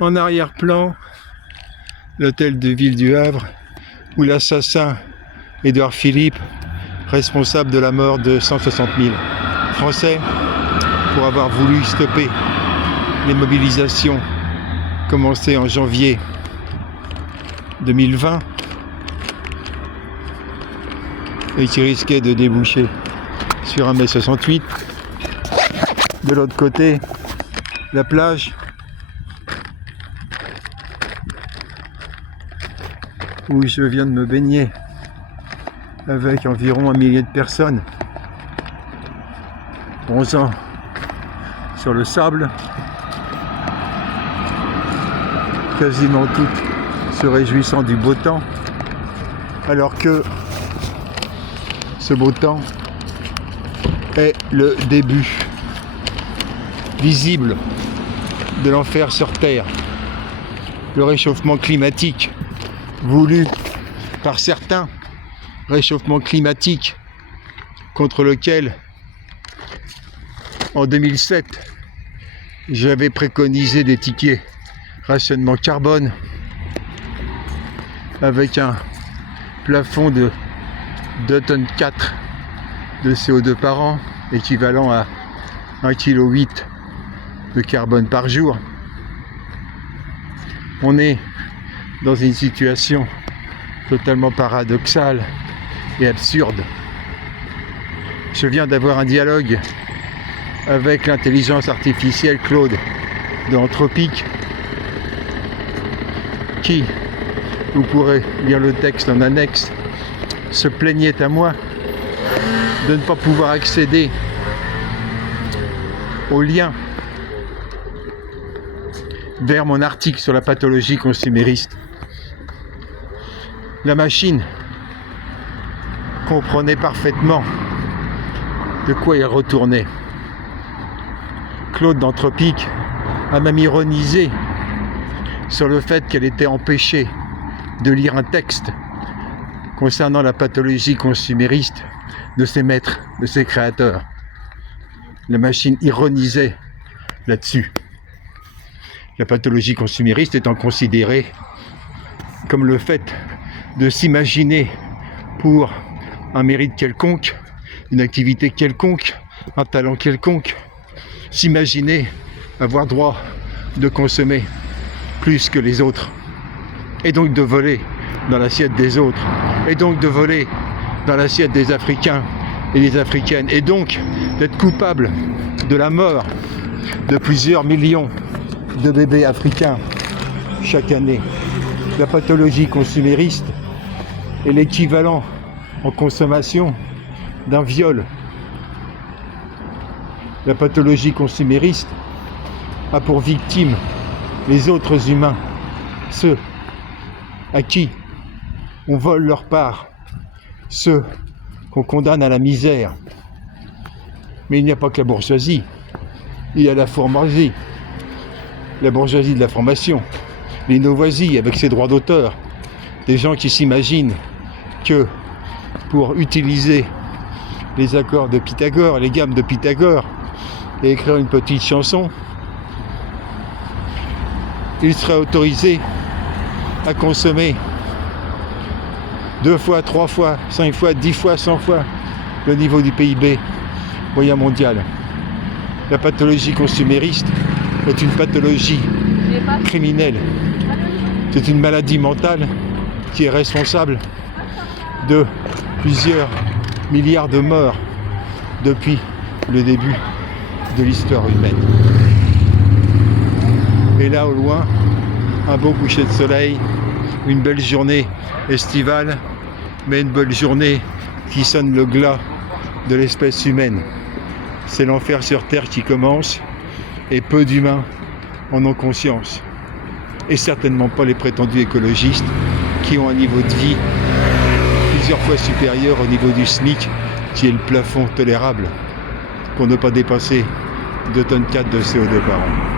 En arrière-plan, l'hôtel de ville du Havre, où l'assassin Édouard Philippe, responsable de la mort de 160 000 Français, pour avoir voulu stopper les mobilisations commencées en janvier 2020 et qui risquaient de déboucher sur un mai 68. De l'autre côté, la plage où je viens de me baigner avec environ 1 millier de personnes bronzant sur le sable, quasiment toutes se réjouissant du beau temps, alors que ce beau temps est le début visible de l'enfer sur Terre. Le réchauffement climatique voulu par certains, réchauffement climatique contre lequel en 2007 j'avais préconisé des tickets rationnement carbone avec un plafond de 2,4 tonnes de CO2 par an, équivalent à 1,8 kg de carbone par jour. On est dans une situation totalement paradoxale et absurde. Je viens d'avoir un dialogue avec l'intelligence artificielle Claude de Anthropique, qui, vous pourrez lire le texte en annexe, se plaignait à moi de ne pas pouvoir accéder aux liens vers mon article sur la pathologie consumériste. La machine comprenait parfaitement de quoi il retournait. Claude d'Anthropique a même ironisé sur le fait qu'elle était empêchée de lire un texte concernant la pathologie consumériste de ses maîtres, de ses créateurs. La machine ironisait là-dessus. La pathologie consumériste étant considérée comme le fait de s'imaginer pour un mérite quelconque, une activité quelconque, un talent quelconque, s'imaginer avoir droit de consommer plus que les autres, et donc de voler dans l'assiette des autres, et donc de voler dans l'assiette des Africains et des Africaines, et donc d'être coupable de la mort de plusieurs millions de bébés africains chaque année. La pathologie consumériste est l'équivalent en consommation d'un viol. La pathologie consumériste a pour victime les autres humains, ceux à qui on vole leur part, ceux qu'on condamne à la misère. Mais il n'y a pas que la bourgeoisie, il y a la fourmoisie, la bourgeoisie de la formation, les novoisies avec ses droits d'auteur, des gens qui s'imaginent que pour utiliser les accords de Pythagore, les gammes de Pythagore, et écrire une petite chanson, il serait autorisé à consommer 2 fois, 3 fois, 5 fois, 10 fois, 100 fois le niveau du PIB moyen mondial. La pathologie consumériste est une pathologie criminelle. C'est une maladie mentale qui est responsable de plusieurs milliards de morts depuis le début de l'histoire humaine. Et là au loin, un beau coucher de soleil, une belle journée estivale, mais une belle journée qui sonne le glas de l'espèce humaine. C'est l'enfer sur Terre qui commence, et peu d'humains en ont conscience. Et certainement pas les prétendus écologistes qui ont un niveau de vie plusieurs fois supérieur au niveau du SMIC, qui est le plafond tolérable pour ne pas dépasser 2,4 tonnes de CO2 par an.